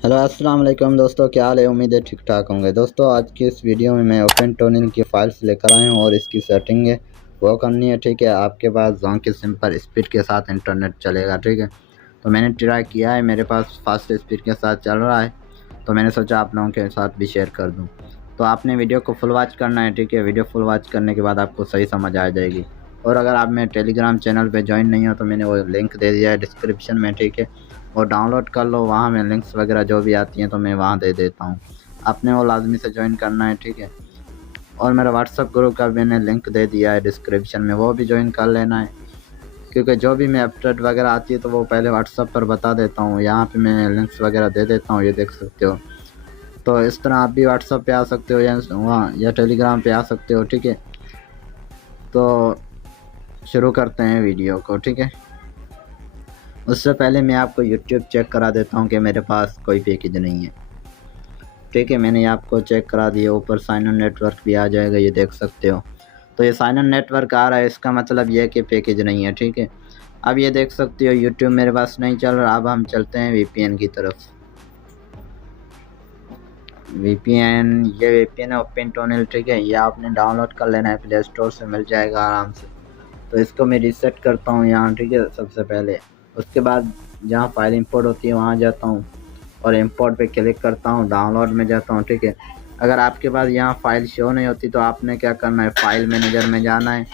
Hello अस्सलाम वालेकुम दोस्तों, क्या हाल है। उम्मीद है ठीक ठाक होंगे। दोस्तों आज की इस वीडियो में मैं ओपन टोनिन की फाइल्स लेकर आया हूँ और इसकी सेटिंग है वो करनी है। ठीक है, आपके पास जोन की सिम पर स्पीड के साथ इंटरनेट चलेगा। ठीक है, तो मैंने ट्राई किया है, मेरे पास फास्ट स्पीड के साथ चल रहा है, तो मैंने सोचा आप लोगों के साथ भी शेयर कर दूँ। तो आपने वीडियो को फुल वॉच करना है। ठीक है, वीडियो फुल वॉच करने के बाद आपको सही समझ आ जाएगी। और अगर आप मेरे टेलीग्राम चैनल पर ज्वाइन नहीं हो तो मैंने वो लिंक दे दिया है डिस्क्रिप्शन में। ठीक है, और डाउनलोड कर लो, वहाँ में लिंक्स वगैरह जो भी आती हैं तो मैं वहाँ दे देता हूँ। आपने वो लाजमी से ज्वाइन करना है। ठीक है, और मेरा व्हाट्सअप ग्रुप का मैंने लिंक दे दिया है डिस्क्रिप्शन में, वो भी ज्वाइन कर लेना है, क्योंकि जो भी मैं अपडेट वगैरह आती है तो वो पहले व्हाट्सअप पर बता देता हूँ। यहाँ पे मैं लिंक्स वगैरह दे देता हूँ, ये देख सकते हो। तो इस तरह आप भी व्हाट्सअप पे आ सकते हो या वहाँ या टेलीग्राम पे आ सकते हो। ठीक है, तो शुरू करते हैं वीडियो को। ठीक है, उससे पहले मैं आपको यूट्यूब चेक करा देता हूँ कि मेरे पास कोई पैकेज नहीं है। ठीक है, मैंने आपको चेक करा दिया, ऊपर साइन इन नेटवर्क भी आ जाएगा, ये देख सकते हो। तो ये साइन इन नेटवर्क आ रहा है, इसका मतलब ये है कि पैकेज नहीं है। ठीक है, अब ये देख सकते हो यूट्यूब मेरे पास नहीं चल रहा। अब हम चलते हैं वीपीएन की तरफ। वीपीएन, ये वीपीएन है ओपन टोनल। ठीक है, ये आपने डाउनलोड कर लेना है, प्ले स्टोर से मिल जाएगा आराम से। तो इसको मैं रीसेट करता हूँ यहाँ। ठीक है, सबसे पहले उसके बाद जहाँ फाइल इंपोर्ट होती है वहाँ जाता हूँ और इंपोर्ट पे क्लिक करता हूँ, डाउनलोड में जाता हूँ। ठीक है, अगर आपके पास यहाँ फाइल शो नहीं होती तो आपने क्या करना है, फाइल मैनेजर में जाना है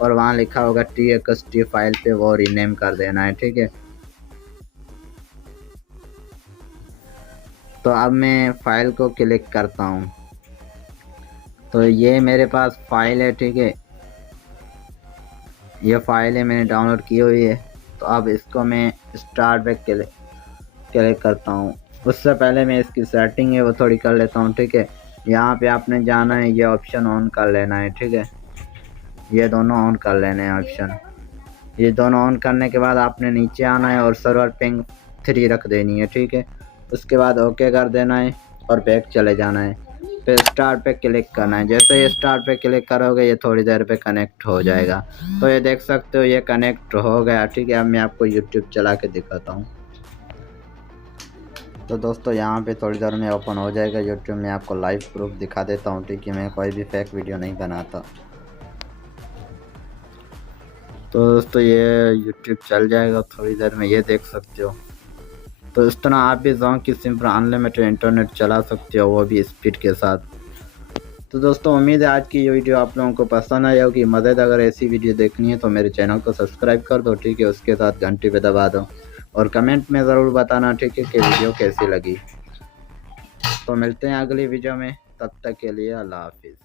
और वहाँ लिखा होगा txt फाइल पे वो रीनेम कर देना है। ठीक है, तो अब मैं फाइल को क्लिक करता हूँ, तो ये मेरे पास फाइल है। ठीक है, ये फाइल है, मैंने डाउनलोड की हुई है। तो अब इसको मैं स्टार्ट पे क्लिक करता हूँ। उससे पहले मैं इसकी सेटिंग है वो थोड़ी कर लेता हूँ। ठीक है, यहाँ पे आपने जाना है, ये ऑप्शन ऑन कर लेना है। ठीक है, ये दोनों ऑन कर लेने हैं ऑप्शन। ये दोनों ऑन करने के बाद आपने नीचे आना है और सर्वर पिंग 3 रख देनी है। ठीक है, उसके बाद ओके कर देना है और बैक चले जाना है, फिर स्टार्ट पे क्लिक करना है। जैसे ये स्टार्ट पे क्लिक करोगे ये थोड़ी देर पे कनेक्ट हो जाएगा। तो ये देख सकते हो ये कनेक्ट हो गया। ठीक है, अब मैं आपको यूट्यूब चला के दिखाता हूँ। तो दोस्तों यहाँ पे थोड़ी देर में ओपन हो जाएगा यूट्यूब में, आपको लाइव प्रूफ दिखा देता हूँ। ठीक है, मैं कोई भी फेक वीडियो नहीं बनाता। तो दोस्तों ये यूट्यूब चल जाएगा थोड़ी देर में, ये देख सकते हो। तो इस तरह आप भी जोन की सिम पर अनलिमिटेड इंटरनेट चला सकते हो, वो भी स्पीड के साथ। तो दोस्तों उम्मीद है आज की ये वीडियो आप लोगों को पसंद आई होगी। मदद अगर ऐसी वीडियो देखनी है तो मेरे चैनल को सब्सक्राइब कर दो। ठीक है, उसके साथ घंटी पे दबा दो और कमेंट में ज़रूर बताना। ठीक है, कि वीडियो कैसी लगी। तो मिलते हैं अगली वीडियो में, तब तक के लिए अल्लाह हाफिज़।